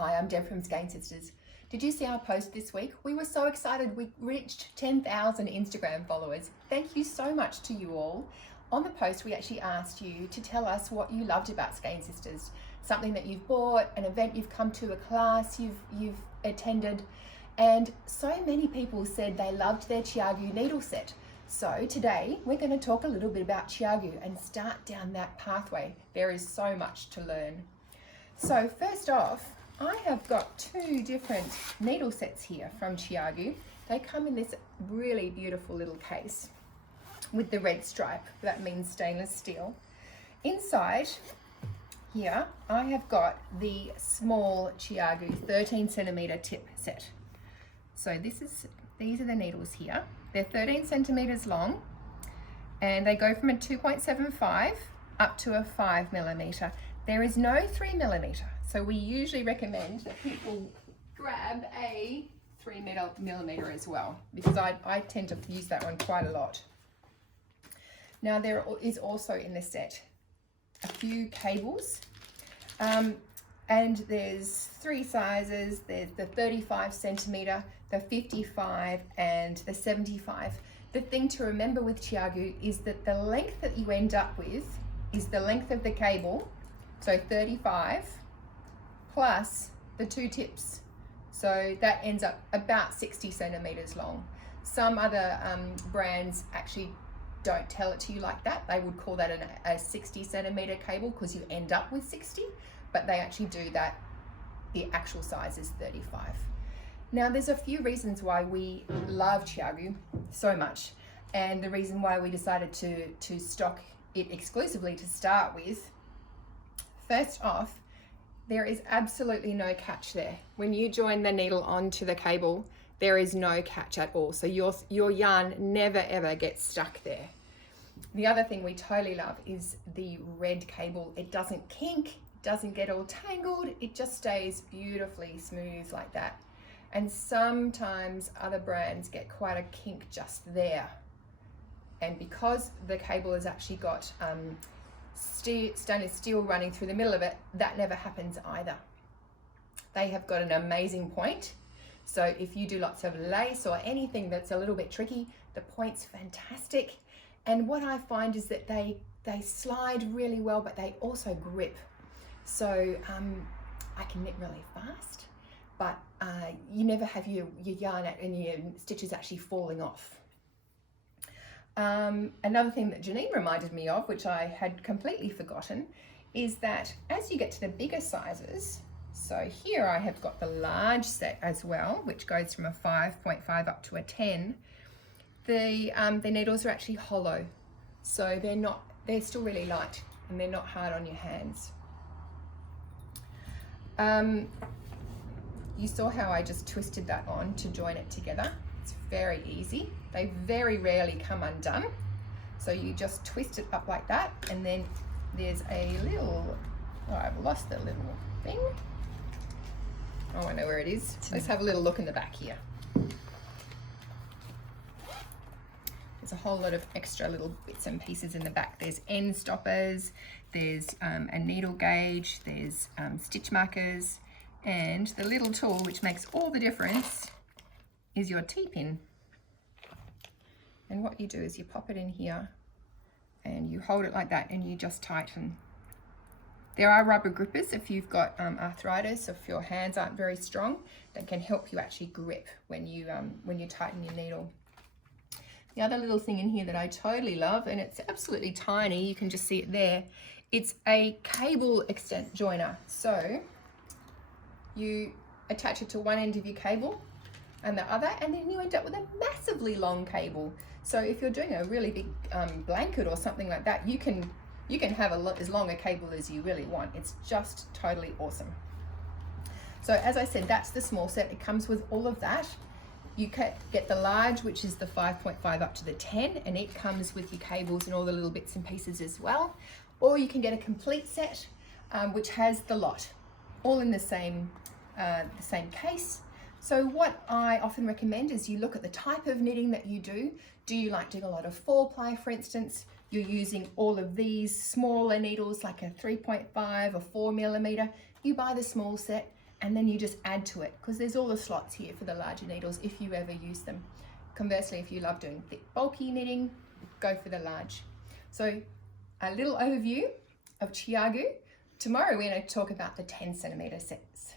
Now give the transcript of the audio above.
Hi, I'm Deb from Skein Sisters. Did you see our post this week? We were so excited. We reached 10,000 Instagram followers. Thank you so much to you all. On the post, we actually asked you to tell us what you loved about Skein Sisters. Something that you've bought, an event you've come to, a class you've attended. And so many people said they loved their Chiaogoo needle set. So today we're going to talk a little bit about Chiaogoo and start down that pathway. There is so much to learn. So first off, I have got two different needle sets here from Chiaogoo. They come in this really beautiful little case with the red stripe. That means stainless steel. Inside here, I have got the small Chiaogoo 13 centimeter tip set. So these are the needles here. They're 13 centimeters long and they go from a 2.75 up to a 5 millimeter. There is no 3 millimeter. So we usually recommend that people grab a 3 millimeter as well, because I tend to use that one quite a lot. Now there is also in the set a few cables. And there's three sizes. There's the 35 centimeter, the 55 and the 75. The thing to remember with Chiaogoo is that the length that you end up with is the length of the cable, so 35 plus the two tips. So that ends up about 60 centimeters long. Some other brands actually don't tell it to you like that. They would call that a 60 centimeter cable because you end up with 60. But they actually do that. The actual size is 35. Now there's a few reasons why we love Chiaogoo so much, and the reason why we decided to stock it exclusively to start with. First off, there is absolutely no catch there. When you join the needle onto the cable, there is no catch at all. So your yarn never ever gets stuck there. The other thing we totally love is the red cable. It doesn't kink, doesn't get all tangled, it just stays beautifully smooth like that. And sometimes other brands get quite a kink just there. And because the cable has actually got stainless steel running through the middle of it, that never happens either. They have got an amazing point. So if you do lots of lace or anything that's a little bit tricky, the point's fantastic. And what I find is that they slide really well, but they also grip. So I can knit really fast, but you never have your yarn and your stitches actually falling off. Another thing that Janine reminded me of, which I had completely forgotten, is that as you get to the bigger sizes, so here I have got the large set as well, which goes from a 5.5 up to a 10, the needles are actually hollow. So they're still really light and they're not hard on your hands. You saw how I just twisted that on to join it together. It's very easy. They very rarely come undone. So you just twist it up like that, and then there's a little, oh, I've lost the little thing. Oh, I know where it is. Let's have a little look in the back here. There's a whole lot of extra little bits and pieces in the back. There's end stoppers, there's a needle gauge, there's stitch markers, and the little tool which makes all the difference is your T-pin. And what you do is you pop it in here and you hold it like that and you just tighten. There are rubber grippers if you've got arthritis, if your hands aren't very strong, that can help you actually grip when you tighten your needle. The other little thing in here that I totally love, and it's absolutely tiny, you can just see it there, it's a cable extent joiner. So you attach it to one end of your cable and the other, and then you end up with a massively long cable. So if you're doing a really big blanket or something like that, you can have as long a cable as you really want. It's just totally awesome. So as I said, that's the small set. It comes with all of that. You can get the large, which is the 5.5 up to the 10, and it comes with your cables and all the little bits and pieces as well. Or you can get a complete set, which has the lot, all in the same case. So what I often recommend is you look at the type of knitting that you do. Do you like doing a lot of 4-ply, for instance? You're using all of these smaller needles, like a 3.5 or 4 millimeter. You buy the small set and then you just add to it, because there's all the slots here for the larger needles if you ever use them. Conversely, if you love doing thick, bulky knitting, go for the large. So a little overview of Chiaogoo. Tomorrow we're going to talk about the 10 centimeter sets.